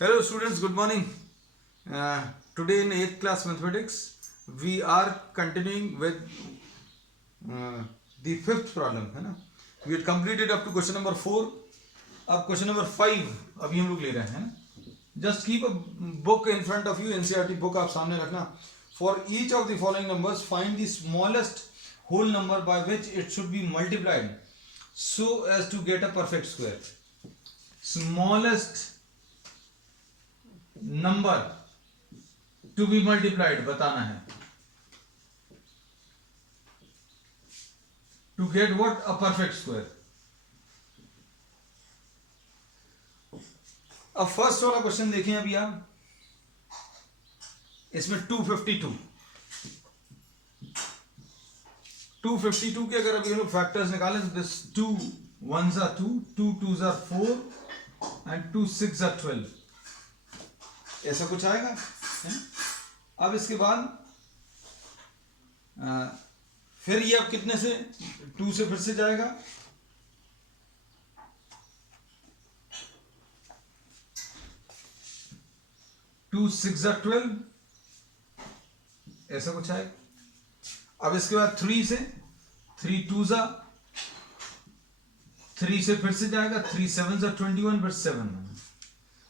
Hello students, good morning. Today in 8th class mathematics, we are continuing with the fifth problem, है ना? We had completed up to question number 4. अब question number 5 अभी हम लोग ले रहे हैं, ना? Just keep a book in front of you, NCERT book आप सामने रखना. For each of the following numbers, find the smallest whole number by which it should be multiplied so as to get a perfect square. Smallest number to be multiplied बताना है to get what a perfect square. अब first वाला question देखें अभी आप. इसमें 252 के अगर अभी हम लोग फैक्टर्स निकालें तो this 2 1s are 2, 2 2s are 4 and 2 6s are 12. ऐसा कुछ आएगा है? अब इसके बाद फिर ये अब कितने से 2 से फिर से जाएगा 2 6 12. ऐसा कुछ आएगा. अब इसके बाद 3 से 3 2 3 से फिर से जाएगा 3 7 21 but 7.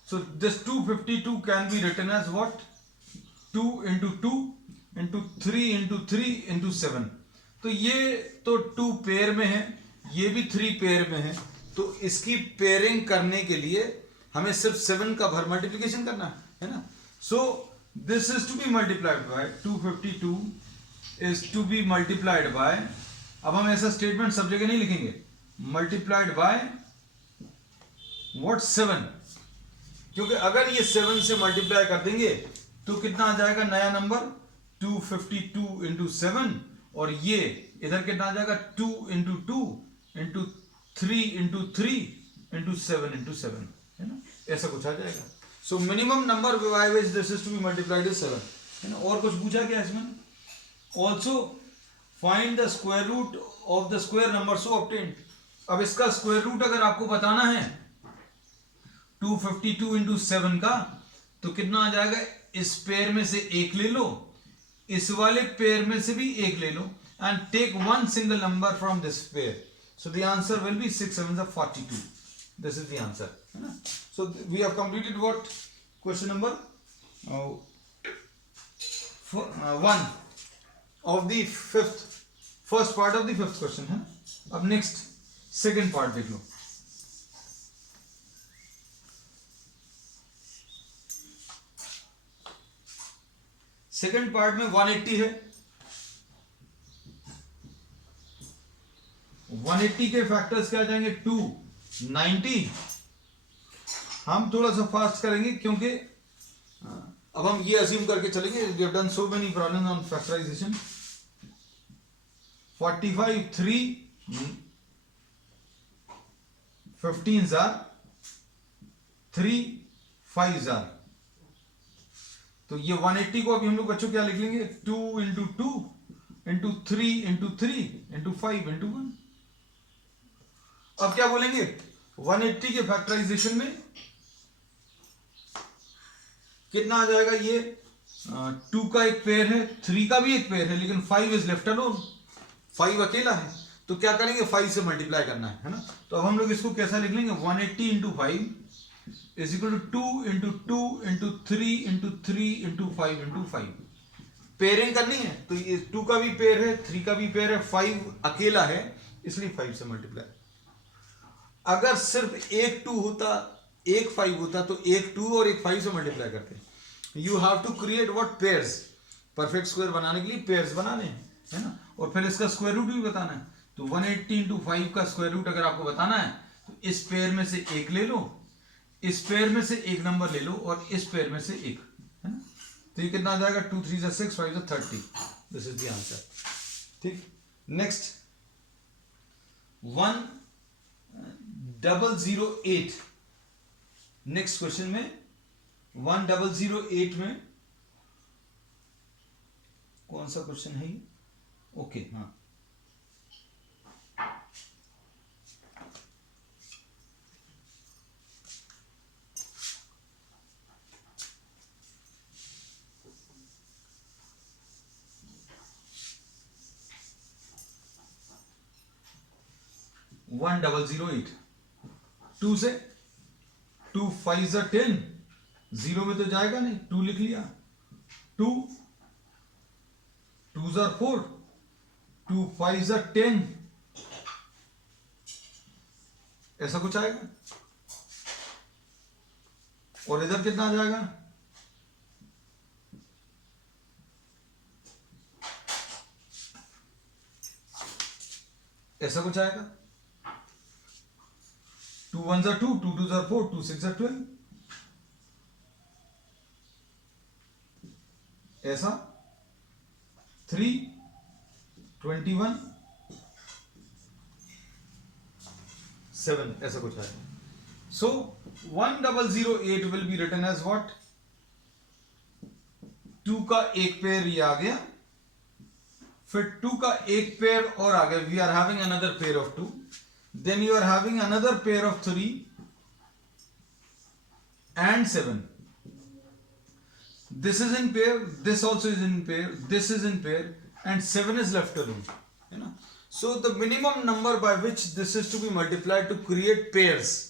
So this 252 can be written as what? 2 into 2 into 3 into 3 into 7. तो ये तो 2 पेयर में है, ये भी 3 पेयर में है. तो इसकी पेयरिंग करने के लिए हमें सिर्फ 7 का भर मल्टीप्लिकेशन करना है ना. So this is to be multiplied by 252 is to be multiplied by. अब हम ऐसा स्टेटमेंट सब जगह नहीं लिखेंगे. मल्टीप्लाइड बाय व्हाट 7, क्योंकि अगर ये 7 से मल्टीप्लाई कर देंगे तो कितना आ जाएगा नया नंबर 252 इंटू 7. और ये इधर कितना आ जाएगा 2 into 2 into 3 into 3 into 7 into 7, है ना. ऐसा कुछ आ जाएगा. So minimum number by which this is to be multiplied is 7, है ना. और कुछ पूछा क्या इसमें? Also find the square root of the square number so obtained. अब इसका स्क्वायर रूट अगर आपको बताना है 252 इंटू 7 का, तो कितना आ जाएगा. इस पेयर में से एक ले लो, इस वाले पेयर में से भी एक ले लो, and take one single number from this pair. So the answer will be 6 7 42. This is the answer, है ना. So we have completed what question number 1 of the first part of the fifth question, है. अब next second part देख लो. Second part में 180 है. 180 के factors क्या आ जाएंगे 290. हम थोड़ा सा फास्ट करेंगे क्योंकि अब हम ये अज्यूम करके चलेंगे. We have done so many problems on factorization. 45 3 15s are 3 5s are. तो ये 180 को अभी हम लोग बच्चों क्या लिख लेंगे 2 into 2 into 3 into 3 into 5 into 1. अब क्या बोलेंगे 180 के फैक्टराइजेशन में कितना आ जाएगा. ये 2 का एक पेयर है, 3 का भी एक पेयर है, लेकिन 5 इज लेफ्ट अलोन. 5 अकेला है. तो क्या करेंगे 5 से मल्टीप्लाई करना है ना. तो अब हम लोग इसको कैसा लिख लेंगे 180 into 5 is equal to 2 into 2 into 3 into 3 into 5 into 5. Pairing करनी है तो ये 2 का भी पेयर है, 3 का भी पेयर है, 5 अकेला है, इसलिए 5 से मल्टीप्लाई. अगर सिर्फ एक 2 होता, एक 5 होता तो एक 2 और एक 5 से मल्टीप्लाई करते. You have to create what pairs. Perfect square बनाने के लिए पेयर्स बनाने हैं, है ना. और फिर इसका स्क्वायर रूट भी बताना है. तो 180 इंटू 5 का स्क्वायर रूट अगर आपको बताना है तो इस पेयर में से एक ले लो, इस पेयर में से एक नंबर ले लो, और इस पेयर में से एक, है ना. तो ये कितना आ जाएगा 2 3 6 5 30. This is the answer. ठीक. नेक्स्ट 1008. नेक्स्ट क्वेश्चन में 1008 में कौन सा क्वेश्चन है ये? ओके, हाँ. 1008, 2 से 2 5 10, 0 में तो जाएगा नहीं, 2 लिख लिया, 2 2 4, 2 5 10, ऐसा कुछ आएगा। और इधर कितना आ जाएगा, ऐसा कुछ आएगा, 2 1 2, 2 2 4, 2 6 12, ऐसा 3 21 7, ऐसा कुछ आएगा। So 1008 will be written as what? 2 का एक पेयर ये आ गया, फिर 2 का एक पेयर और आ गया, we are having another pair of 2, then you are having another pair of 3 and 7. This is in pair, this also is in pair, this is in pair, and 7 is left alone, है ना। So the minimum number by which this is to be multiplied to create pairs,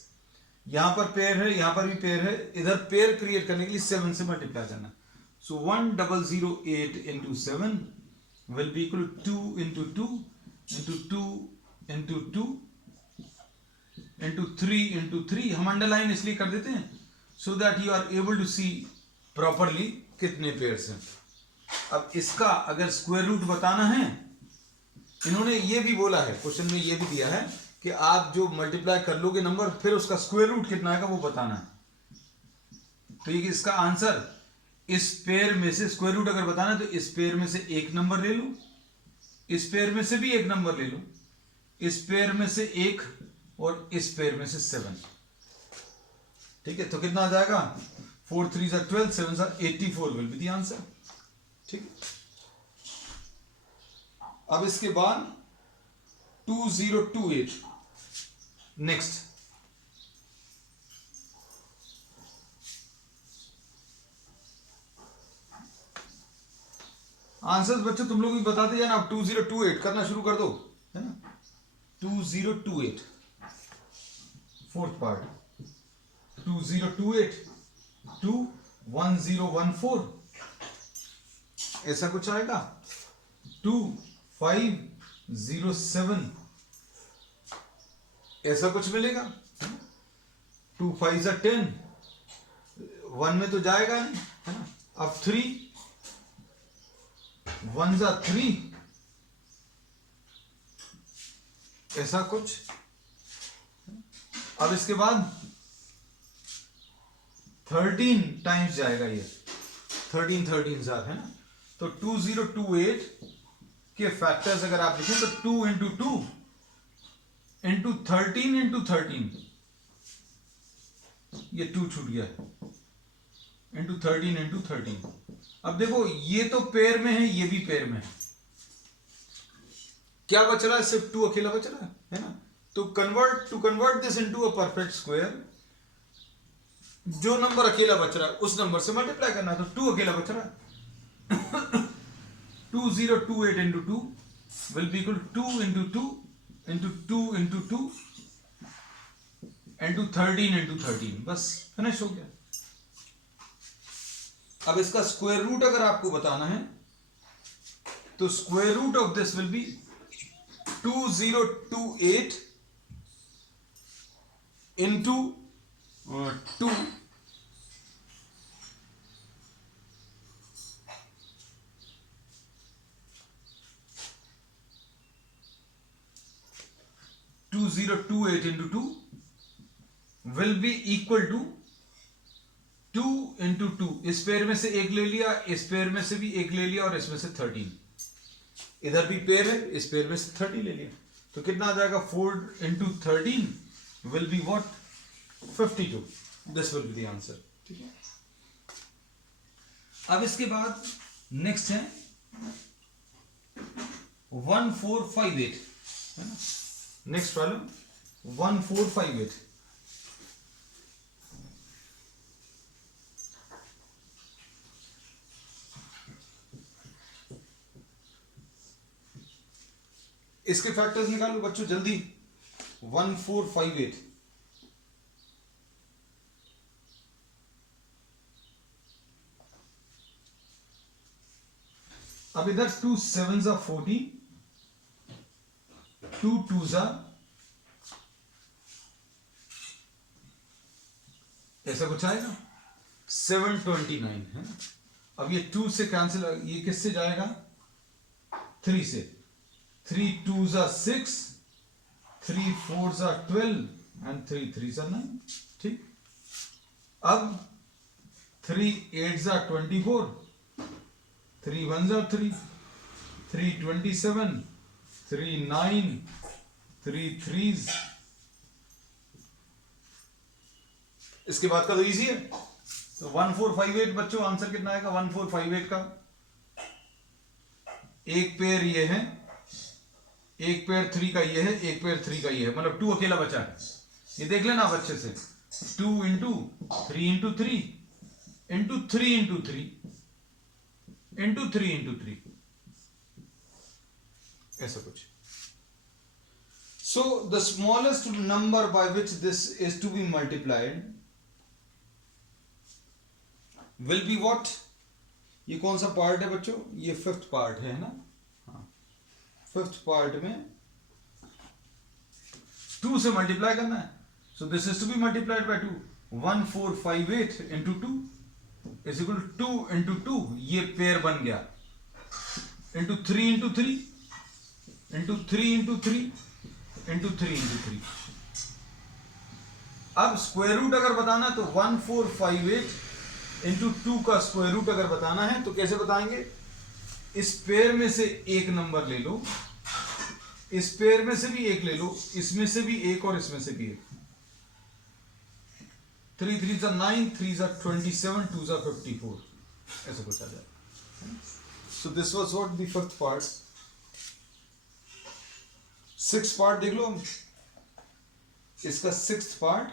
यहां पर pair है, यहां पर भी pair है, इधर पेयर क्रिएट करने के लिए 7 से मल्टीप्लाई करना। So 1008 into 7 will be equal to 2 into 2 into 2 into 2 into 3 into 3। हम अंडरलाइन इसलिए कर देते हैं so that you are able to see properly कितने पेयर्स हैं। अब इसका अगर स्क्वायर रूट बताना है, इन्होंने ये भी बोला है, क्वेश्चन में ये भी दिया है कि आप जो मल्टीप्लाई कर लोगे नंबर, फिर उसका स्क्वायर रूट कितना आएगा वो बताना है। तो ये इसका आंसर, इस पेयर में से स्क्वायर रूट अगर बताना है तो इस पेयर में से एक नंबर ले लो, इस पेयर में से भी एक नंबर ले लो, इस पेयर में से एक, और इस पेयर में से 7। ठीक है, तो कितना आ जाएगा, 4 3 12, 7 84 विल बी द आंसर। ठीक है, अब इसके बाद 2028 नेक्स्ट। आंसर्स बच्चों तुम लोग भी बताते जाना, अब 2028 करना शुरू कर दो, है ना। 2028 फोर्थ पार्ट, 2028 2 1014, ऐसा कुछ आएगा, 2507, ऐसा कुछ मिलेगा, 2 5 10, 1 में तो जाएगा नहीं, है ना। अब 3 1 3, ऐसा कुछ। अब इसके बाद 13 टाइम्स जाएगा, ये 13 13 है ना। तो 2028 के फैक्टर्स अगर आप लिखें तो 2 इंटू 2 इंटू 13 इंटू 13, ये 2 छूट गया, इंटू 13 इंटू 13। अब देखो ये तो पेयर में है, ये भी पेयर में है, क्या बच रहा है, सिर्फ 2 अकेला बच रहा है ना। तो to convert this into a perfect square, जो नंबर अकेला बच रहा है उस नंबर से मल्टीप्लाई करना है, तो 2 अकेला बच रहा है। 2028 into 2 will be equal to 2 into 2 into 2 into 2 into 13 into 13, बस फिनिश हो गया। अब इसका स्क्वायर रूट अगर आपको बताना है तो square root of this will be 2028 into 2 2028 into 2 will be equal to 2 into 2, इस पेयर में से एक ले लिया, इस पेयर में से भी एक ले लिया, और इसमें से 13, इधर भी पेयर है, इस पेयर में से 30 ले लिया, तो कितना आ जाएगा, 4 into 13 will be what, 52। This will be the answer. ठीक है, अब इसके बाद नेक्स्ट है 1458, है ना। Next problem 1458। इसके फैक्टर्स निकालो बच्चों जल्दी। 1458। अब इधर 2 7s are 14, 2 2s are, ऐसा कुछ आएगा 729 है ना। अब ये 2 से कैंसिल, ये किससे जाएगा 3 से, 3 2s are 6, 3 4s are 12 and 3 3s are 9। ठीक, अब 3 8s are 24, 3 1s are 3, 3 27, 3 9, 3 3s। इसके बाद का तो इजी है, तो 1458 बच्चों आंसर कितना आएगा 1458 का। एक पेयर ये है, एक पेयर 3 का ये है, एक पेयर 3 का ये है, मतलब 2 अकेला बचा है। ये देख लेना आप अच्छे से, 2 into 3 into 3 into 3 into 3 into 3 into 3, ऐसा कुछ। So the smallest number by which this is to be multiplied will be what. ये कौन सा पार्ट है बच्चों, ये 5th पार्ट है ना। हाँ, 5th पार्ट में 2 से मल्टीप्लाई करना है, so this is to be multiplied by 2। 1458 into 2 is equal 2 into 2, ये पेयर बन गया, into 3 into 3 into 3 into 3 into 3 into 3। अब स्क्वायर रूट अगर बताना तो 1458 इंटू 2 का स्क्वायर रूट अगर बताना है तो कैसे बताएंगे, इस पेयर में से एक नंबर ले लो, इस पेयर में से भी एक ले लो, इसमें से भी एक और इसमें से भी एक। 3 3s are 9, 3s are 27, 2s are 54, ऐसा कुछ आ जाए। So this was what the 5th part. 6th part देख लो, इसका 6th पार्ट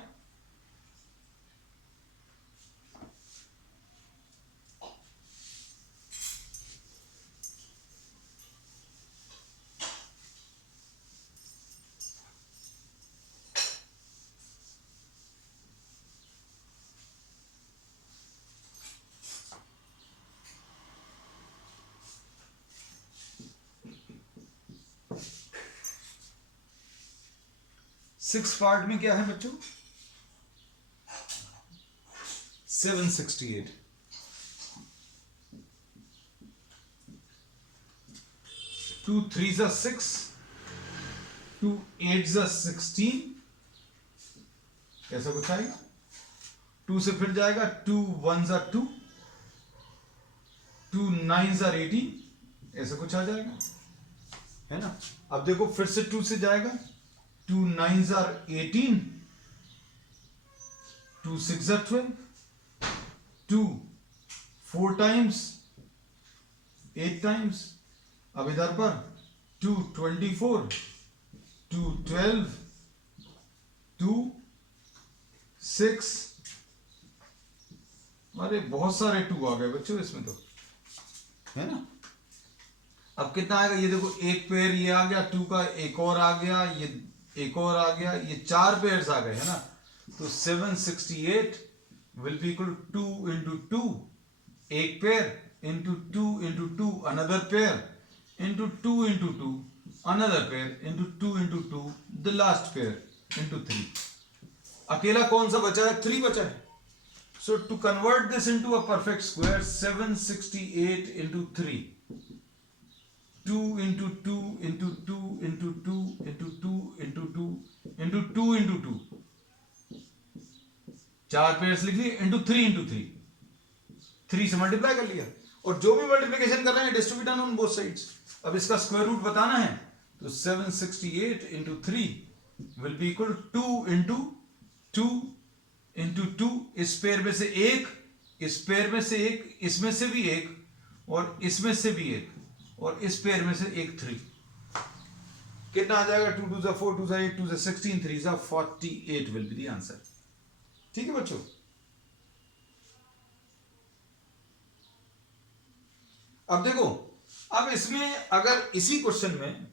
में क्या है बच्चों 768। 2 3s are 6, 2 8s are 16, ऐसा कुछ आएगा। 2 से फिर जाएगा, 2 1s are 2, 2 9s are 18, ऐसा कुछ आ जाएगा, है ना। अब देखो फिर से 2 से जाएगा, 2 9s are 18, 2 6s are 12, 2 4 times 8 times। अब इधर पर 2 24, 2 12, 2 6, अरे बहुत सारे 2 आ गए बच्चों इसमें तो, है ना। अब कितना आएगा, ये देखो एक पेयर ये आ गया 2 का, एक और आ गया, ये एक और आ गया, ये 4 पेयर्स आ गए, है ना। तो 768 विल बी इक्वल 2 इंटू 2, एक pair, into 2 into 2 another pair, into 2 into 2 another pair, into 2 into 2 the last pair, into 3। अकेला कौन सा बचा है, 3 बचा है। So to convert this into a perfect square, 768 into 3, 2 into 2 into 2 into 2 into 2 into 2 into 2 into 2, 4 pairs लिख लिए, into 3 into 3, 3 से मल्टीप्लाई कर लिया, और जो भी मल्टीप्लिकेशन कर रहे हैं डिस्ट्रीब्यूट ऑन बोथ साइड्स। अब इसका स्क्वायर रूट बताना है तो 768 into 3 will be equal 2 into 2 into 2, इस पेयर में से एक, इस पेयर में से एक, इसमें से भी एक, और इसमें से भी एक, और इस पेयर में से एक 3। कितना आ जाएगा, 2 2 4, 2 8, 2 16, 3 48 विल बी द आंसर। ठीक है बच्चों। अब देखो, अब इसमें अगर इसी क्वेश्चन में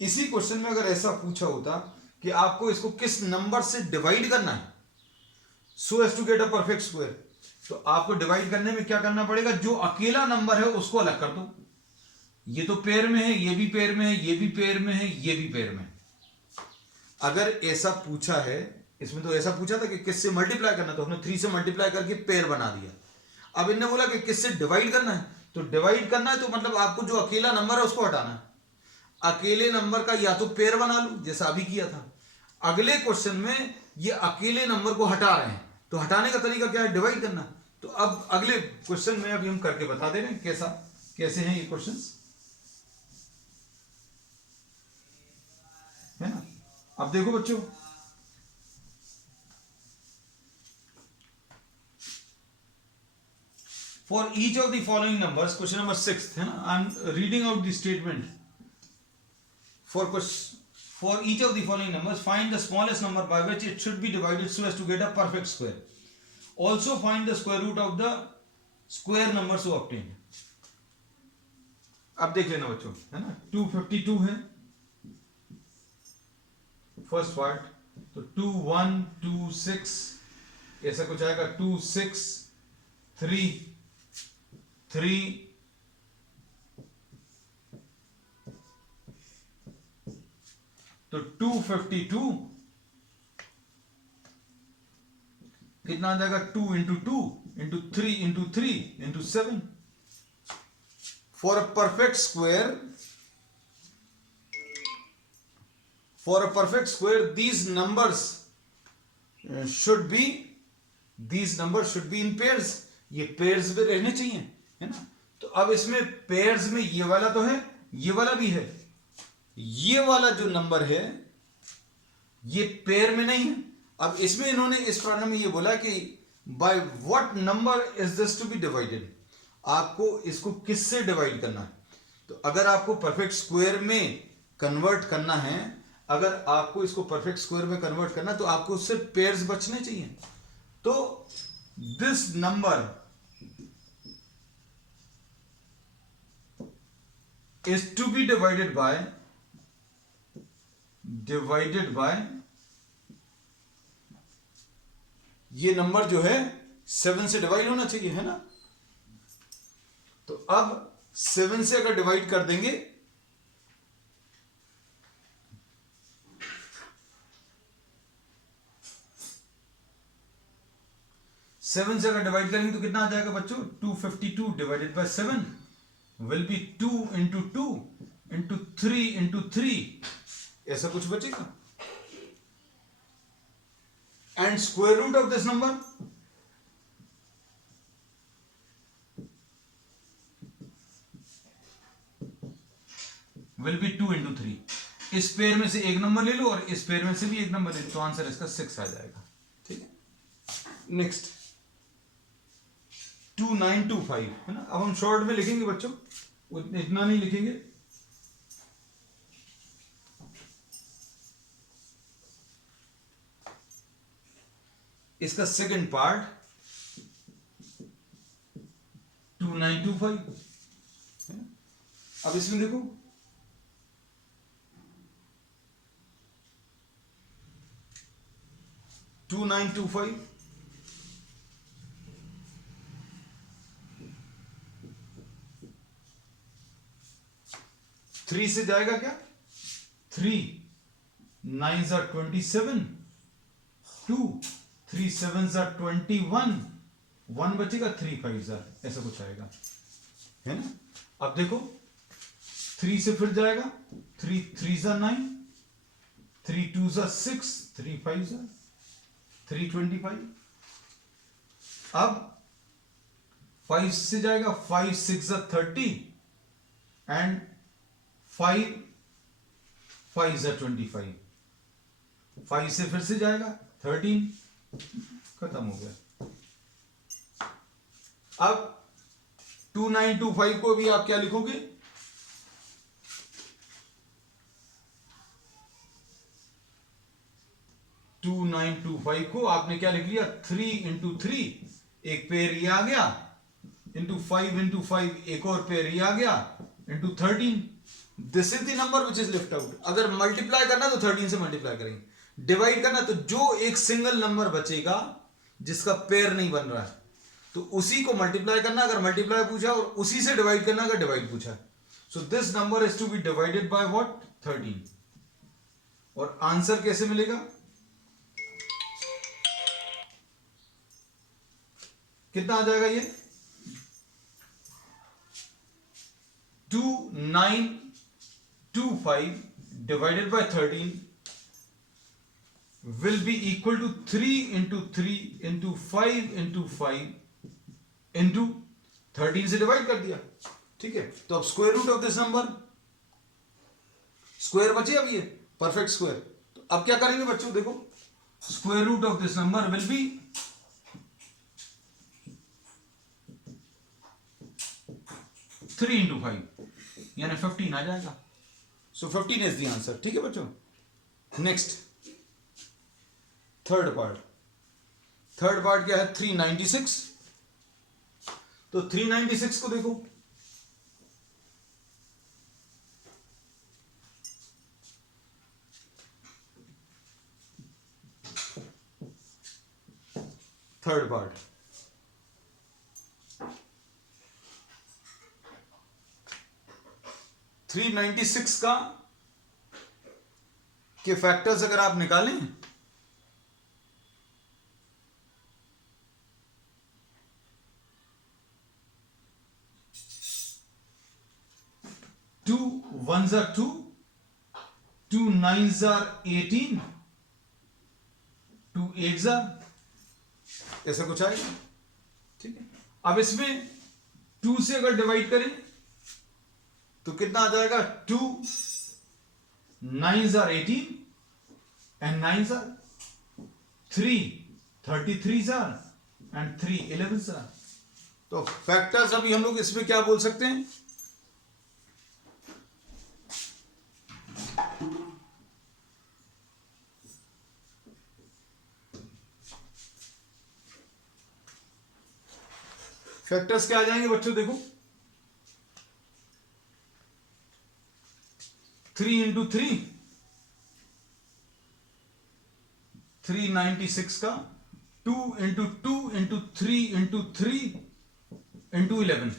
इसी क्वेश्चन में अगर ऐसा पूछा होता कि आपको इसको किस नंबर से डिवाइड करना है so as to get a perfect square, तो आपको डिवाइड करने में क्या करना पड़ेगा, जो अकेला नंबर है उसको अलग कर दो। ये तो पेयर में है, ये भी पेयर में है, ये भी पेयर में है, ये भी पेयर में है। अगर ऐसा पूछा है, इसमें तो ऐसा पूछा था कि किससे मल्टीप्लाई करना, तो हमने 3 से मल्टीप्लाई करके पेयर बना दिया। अब इनने बोला कि किससे डिवाइड करना है, तो डिवाइड करना है तो मतलब आपको जो अकेला नंबर है उसको हटाना है। अकेले नंबर का या तो पेयर बना लूं जैसा अभी किया था, अगले क्वेश्चन में ये अकेले नंबर को हटा रहे हैं तो हटाने का तरीका क्या है, डिवाइड करना। तो अब अगले क्वेश्चन में अभी हम करके बता दे रहे हैं कैसे हैं ये क्वेश्चंस, है ना। अब देखो बच्चों, for each of the following numbers, question number 6 है ना, I am reading out the statement. For each of the following numbers, find the smallest number by which it should be divided so as to get a perfect square. Also find the square root of the square number so obtained. अब देख लेना बच्चों, है ना। 252 है first part, तो 2 1 2 6 ऐसा कुछ आएगा, 2 6 3 3 तो 252 कितना आ जाएगा, 2 into 2 into 3 into 3 into 7। For a perfect square these numbers should be in pairs, ये पेयर्स में रहने चाहिए, है ना। तो अब इसमें पेयर्स में ये वाला तो है, ये वाला भी है, ये वाला जो नंबर है ये पेयर में नहीं है। अब इसमें इन्होंने इस प्रॉब्लम में ये बोला कि by what number is this to be divided, आपको इसको किससे डिवाइड करना है। तो अगर आपको परफेक्ट स्क्वायर में कन्वर्ट करना है, अगर आपको इसको परफेक्ट स्क्वायर में कन्वर्ट करना है तो आपको उससे पेयर्स बचने चाहिए। तो this number is to be divided by ये नंबर जो है 7 से डिवाइड होना चाहिए, है ना। तो अब 7 से अगर डिवाइड कर देंगे तो कितना आ जाएगा बच्चों, 252 divided by 7 will be 2 into 2 into 3 into 3, ऐसा कुछ बचेगा। And square root of this number will be 2 into 3। इस पेयर में से एक नंबर ले लो और इस पेयर में से भी एक नंबर ले लो, तो आंसर इसका 6 आ जाएगा। ठीक है, नेक्स्ट 2925 है ना। अब हम शॉर्ट में लिखेंगे बच्चों, इतना नहीं लिखेंगे। इसका सेकंड पार्ट 2925 है। अब इसमें देखो, टू 3 से जाएगा क्या, 3 9 are 27, 2 3 7 are 21, 1 बचेगा, 3 5 are, ऐसा कुछ आएगा, है ना। अब देखो 3 से फिर जाएगा, 3 3 are 9, 3 2 are 6, 3 5 are 325। अब 5 से जाएगा, 5 6 are 30 एंड 5 5 are 25। 5 से फिर से जाएगा, 13, खत्म हो गया। अब 2925 को भी आप क्या लिखोगे, टू 2925 को आपने क्या लिख लिया, 3 इंटू 3, एक पेयर ये आ गया, इंटू 5 एक और पेयर ये आ गया, into 13, this is the number which is left out. अगर मल्टीप्लाई करना तो 13 से मल्टीप्लाई करेंगे, डिवाइड करना तो जो एक सिंगल नंबर बचेगा जिसका पेयर नहीं बन रहा है तो उसी को मल्टीप्लाई करना, अगर मल्टीप्लाई पूछा, और उसी से डिवाइड करना अगर डिवाइड पूछा। So this number is to be divided by what, 13। और आंसर कैसे मिलेगा, कितना आ जाएगा ये, 2925 divided by 13 will be equal to 3 into 3 into 5 into 5 into 13 से डिवाइड कर दिया। ठीक है, तो अब square root of this number, square बचे अब ये परफेक्ट स्क्वायर। तो अब क्या करेंगे बच्चों, देखो square root of this number will be 3 into 5 यानी 15 आ जाएगा। So 15 is the answer. ठीक है बच्चों, नेक्स्ट थर्ड पार्ट क्या है, 396। तो 396 को देखो, थर्ड पार्ट, थ्री 396 का के फैक्टर्स अगर आप निकालें to 1s are 2, 2 9s are 18, 2 8s are, ऐसा कुछ आएगा। ठीक है, अब इसमें 2 से अगर डिवाइड करें तो कितना आ जाएगा, 2 9s are 18 and 9s are 3 33s are and 3 11s are। तो फैक्टर्स अभी हम लोग इसमें क्या बोल सकते हैं, फैक्टर्स क्या आ जाएंगे बच्चों, देखो 3 into 3 396 का 2 into 2 into 3 into 3 into 11।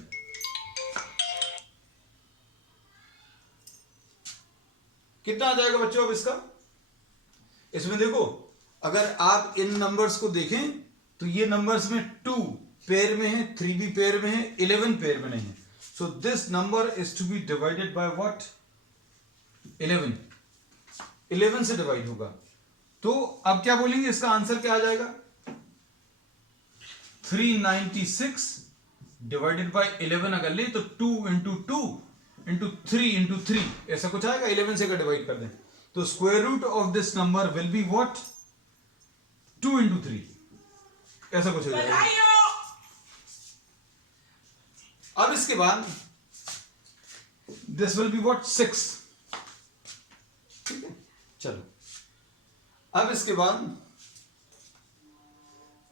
कितना आ जाएगा बच्चों अब इसका, इसमें देखो अगर आप इन नंबर्स को देखें तो ये नंबर्स में 2 पेयर में है, 3 भी पेयर में है, 11 पेयर में नहीं है। So this number is to be divided by what, 11 से डिवाइड होगा। तो अब क्या बोलेंगे, इसका आंसर क्या आ जाएगा, 396 डिवाइडेड बाय 11 अगर ले तो 2 into 2 into 3 into 3 ऐसा कुछ आएगा, 11 से अगर डिवाइड कर दें तो square root of this number will be what, 2 into 3 ऐसा कुछ हो जाएगा। अब इसके बाद दिस विल बी व्हाट, 6। ठीक है, चलो अब इसके बाद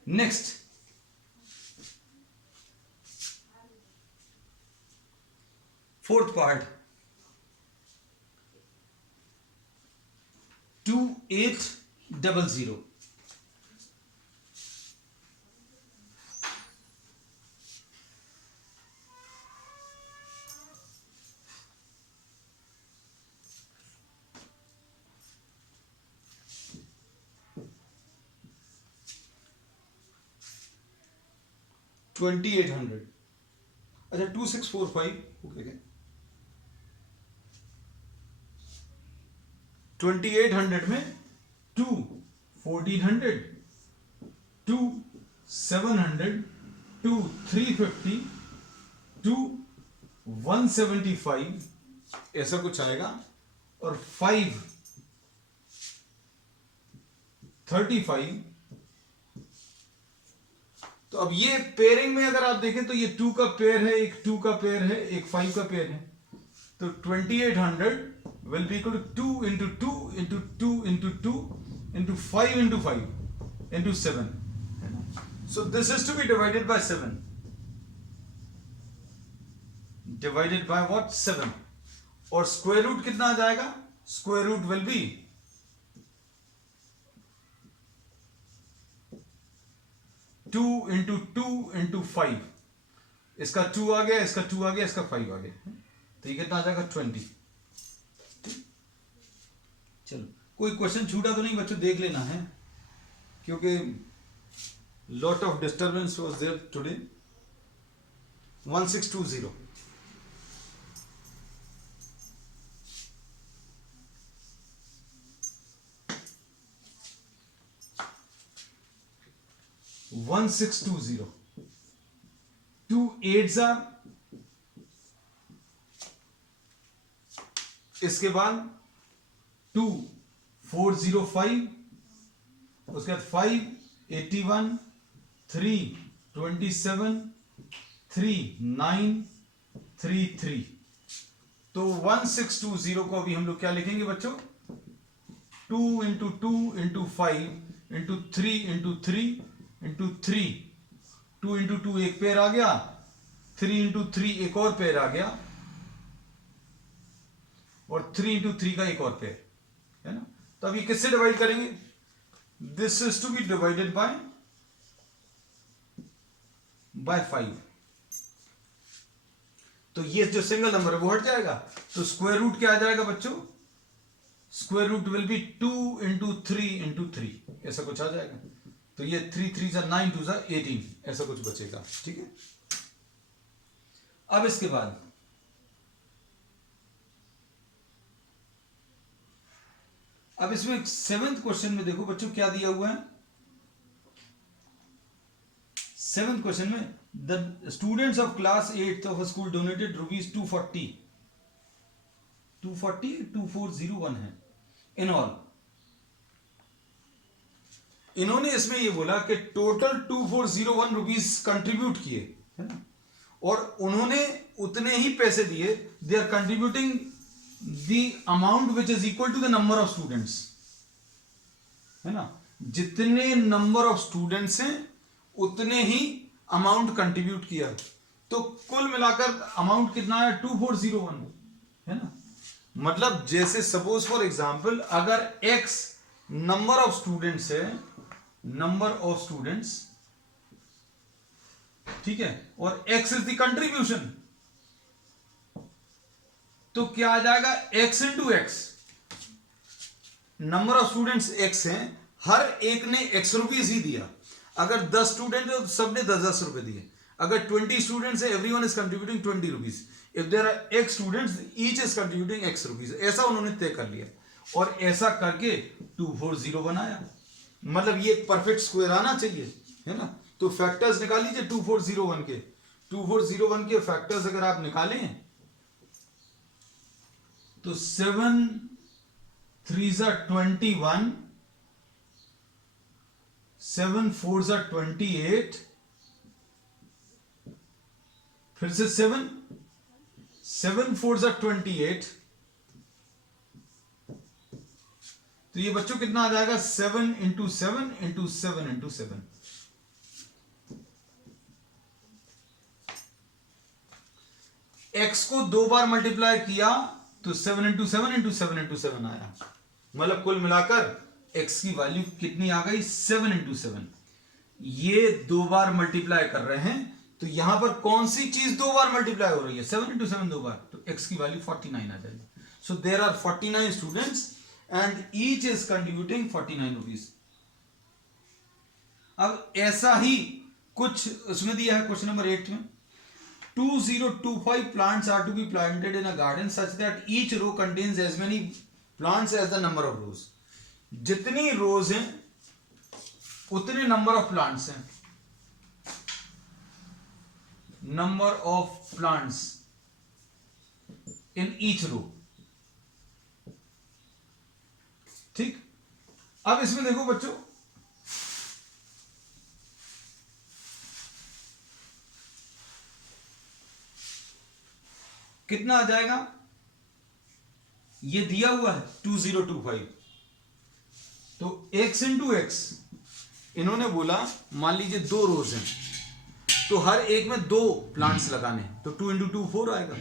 नेक्स्ट फोर्थ पार्ट, 2800। $2800, अच्छा 2645 ओके, 2800 में 2 1400 2 700 2 350 2 175 ऐसा कुछ आएगा, और 5 35। तो अब ये पेयरिंग में अगर आप देखें तो ये 2 का पेयर है, एक 2 का पेयर है, एक 5 का पेयर है। तो 2800 will be equal to 2 into 2 into 2 into 2 into 5 into 5 into 7। So this is to be divided by 7, divided by what, 7। और स्क्वायर रूट कितना आ जाएगा, square root will be 2 into 2 into 5, इसका 2 आ गया, इसका 2 आ गया, इसका 5 आ गया, तो ये कितना आ जाएगा 20। चलो कोई क्वेश्चन छूटा तो नहीं बच्चों, देख लेना है, क्योंकि lot of disturbance was there today. 1620 1620 2 8s are, इसके बाद 2 405, उसके बाद 5 81 3 27 3 9 3 3। तो 1620 को अभी हम लोग क्या लिखेंगे बच्चों, 2 into 2 into 5 into 3 into 3 into 3, 2 into 2 एक पेयर आ गया, 3 इंटू 3 एक और पेयर आ गया, और 3 इंटू 3 का एक और पेयर है ना। तो अब ये किससे डिवाइड करेंगे, this is to be divided by 5। तो ये जो सिंगल नंबर है वो हट जाएगा, तो स्क्वायर रूट क्या आ जाएगा बच्चों, square root will be 2 into 3 into 3, ऐसा कुछ आ जाएगा। तो ये 3 3 जा 9 2 जा 18, ऐसा कुछ बचेगा, ठीक है। अब इसके बाद अब इसमें 7th क्वेश्चन में देखो बच्चों क्या दिया हुआ है। 7th क्वेश्चन में the students of class 8th of school donated rupees 2401 है इन ऑल। इन्होंने इसमें ये बोला कि टोटल 2401 रुपीज कंट्रीब्यूट किए, है ना, और उन्होंने उतने ही पैसे दिए, they are contributing the amount which is equal to the number of students, है ना, जितने नंबर ऑफ स्टूडेंट्स हैं उतने ही अमाउंट कंट्रीब्यूट किया। तो कुल मिलाकर अमाउंट कितना है 2401, है ना। मतलब जैसे सपोज फॉर एग्जांपल अगर x नंबर ऑफ स्टूडेंट्स है, नंबर ऑफ स्टूडेंट्स, ठीक है, और x इज द कंट्रीब्यूशन, तो क्या आ जाएगा x into x. Number of students x हैं, हर एक ने x रुपीज ही दिया। अगर 10 स्टूडेंट है तो सबने 10 रुपए दिए। अगर 20 स्टूडेंट्स है, everyone is contributing 20 rupees. If there are x students, each is contributing x rupees. ऐसा उन्होंने तय कर लिया और ऐसा करके 240 बनाया। मतलब ये परफेक्ट स्क्वायर आना चाहिए, है ना। तो फैक्टर्स निकाल लीजिए 2401 के। 2401 के फैक्टर्स अगर आप निकालें तो 7 3s are 21, 7 4s are 28, फिर से 7 4s are 28, तो ये बच्चों कितना आ जाएगा 7 इंटू 7 इंटू 7 इंटू 7। एक्स को 2 बार मल्टीप्लाई किया तो 7 इंटू 7 इंटू 7 इंटू 7 आया। मतलब कुल मिलाकर x की वैल्यू कितनी आ गई 7 इंटू 7। ये 2 बार मल्टीप्लाई कर रहे हैं, तो यहां पर कौन सी चीज 2 बार मल्टीप्लाई हो रही है 7 इंटू 7 2 बार, तो x की वैल्यू 49 आ जाएगी। So there are 49 students and each is contributing 49 rupees. अब ऐसा ही कुछ उसमें दिया है क्वेश्चन नंबर 8 में। 2025 plants are to be planted in a garden such that each row contains as many plants as the number of rows. जितनी rows हैं उतने नंबर ऑफ प्लांट्स हैं। Number of plants in each row, ठीक। अब इसमें देखो बच्चों, कितना आ जाएगा, ये दिया हुआ है 2025, तो x इंटू एक्स इन्होंने बोला मान लीजिए 2 रोज हैं तो हर एक में 2 प्लांट्स लगाने, तो 2 इंटू 2 4 आएगा।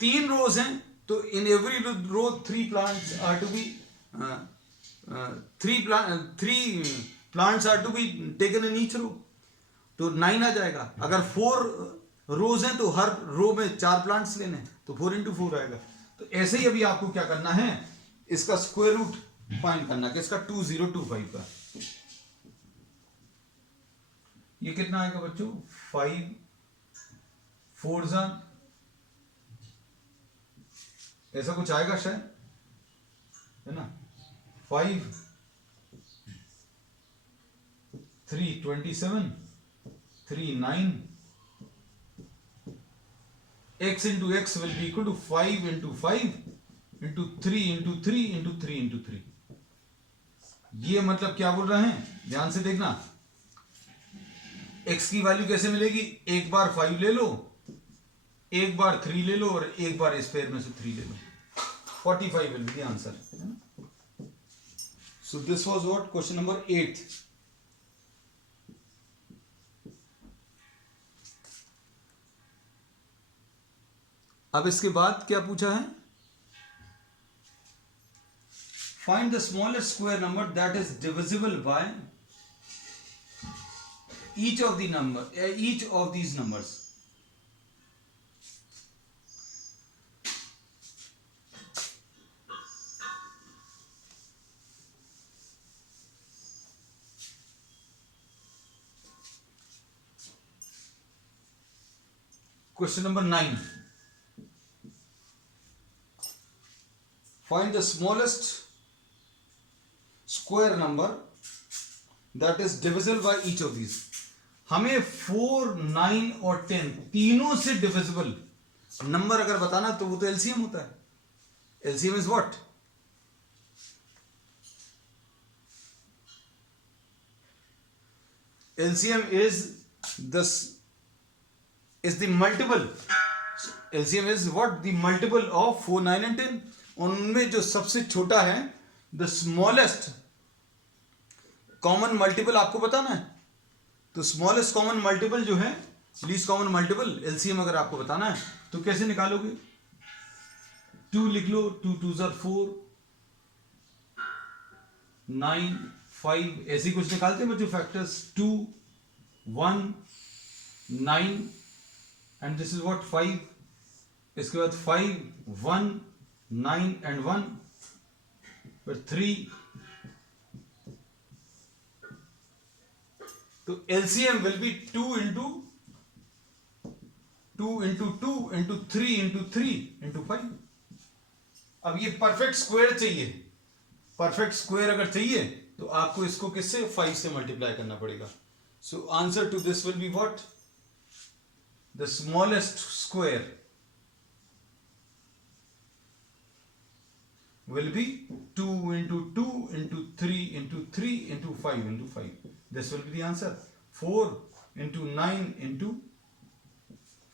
3 रोज हैं तो in every row 3 plants are to be 3 plants are to be taken in each row, तो 9 आ जाएगा। अगर 4 रोज हैं तो हर रो में 4 प्लांट्स लेने हैं, तो 4 into 4 आएगा। तो ऐसे ही अभी आपको क्या करना है, इसका स्क्वायर रूट फाइंड करना, किसका 2025 का। ये कितना आएगा बच्चों, 5 4 ऐसा कुछ आएगा शायद, है ना। 5 3 27 3 9 x into x will be equal to 5 into 5 into 3 into 3 into 3 into 3। ये मतलब क्या बोल रहे हैं, ध्यान से देखना। x की वैल्यू कैसे मिलेगी, एक बार 5 ले लो, एक बार 3 ले लो, और एक बार इस पेयर में से 3 ले लो। 45 will be the answer, है ना। So this was what, question number 8। अब इसके बाद क्या पूछा है, find the smallest square number that is divisible by each of these numbers. Question number 9, find the smallest square number that is divisible by each of these। हमें 4 9 और 10 तीनों से डिविजिबल नंबर अगर बताना तो वो तो एलसीएम होता है। LCM is what, LCM is the multiple, LCM is what, the multiple of 4 9 and 10। उनमें जो सबसे छोटा है, द स्मॉलेस्ट कॉमन मल्टीपल आपको बताना है। तो स्मॉलेस्ट कॉमन मल्टीपल जो है, लीस्ट कॉमन मल्टीपल, एलसीएम अगर आपको बताना है तो कैसे निकालोगे, 2 लिख लो, 2 2s are 4, 9 5, ऐसे कुछ निकालते हैं बच्चों factors, 2 1 9 and this is what 5। इसके बाद 5 1 9 and 1, फिर 3। तो LCM will be 2 into 2 into 2 into 3 into 3 into 5। अब ये परफेक्ट स्क्वायर चाहिए, परफेक्ट स्क्वायर अगर चाहिए तो आपको इसको किससे, 5 से मल्टीप्लाई करना पड़ेगा। So answer to this will be what, the smallest square will be 2 into 2 into 3 into 3 into 5 into 5। This will be the answer। 4 into 9 into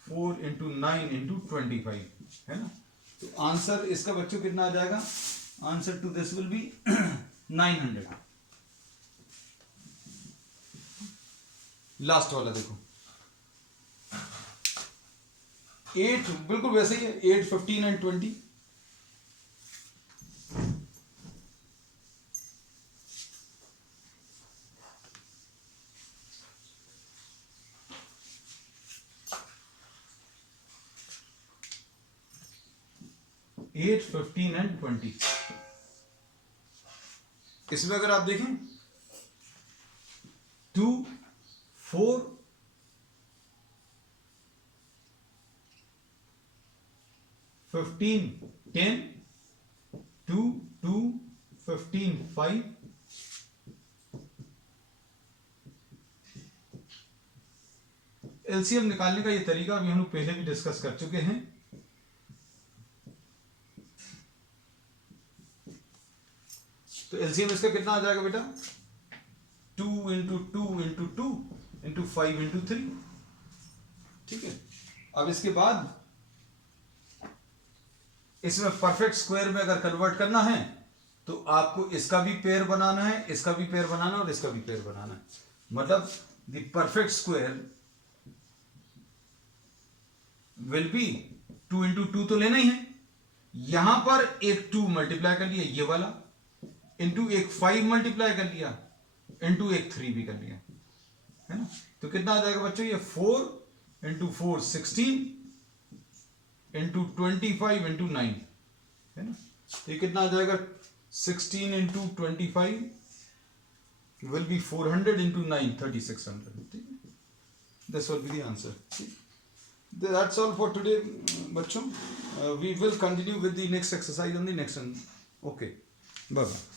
4 into 9 into 25, है ना। तो आंसर इसका बच्चों कितना आ जाएगा, answer to this will be 900। Last वाला देखो, 8 बिल्कुल वैसे ही है, 8 15 and 20। Eight 15 and 20। इसमें अगर आप देखें 2 4 15 10 2 2 15 5। एलसीएम निकालने का ये तरीका अभी हम लोग पहले भी डिस्कस कर चुके हैं। तो एलसीएम इसका कितना आ जाएगा बेटा, 2 into 2 into 2 into 5 into 3। ठीक है, अब इसके बाद इसमें परफेक्ट स्क्वायर में अगर कन्वर्ट करना है तो आपको इसका भी पेयर बनाना है, इसका भी पेयर बनाना है और इसका भी पेयर बनाना है। मतलब the perfect square will be 2 into 2 तो लेना ही है, यहां पर एक 2 मल्टीप्लाई कर लिया ये वाला, इंटू एक 5 मल्टीप्लाई कर लिया, इंटू एक 3 भी कर लिया, है ना। तो कितना आ जाएगा बच्चों, ये 4 इंटू 4 16 इंटू 25 इंटू 9, है ना। तो ये कितना आ जाएगा 16 into 25 will be 400 into 9 3600. This will be the answer. That's all for today, bachcho. We will continue with the next exercise on the next one. Okay, bye bye.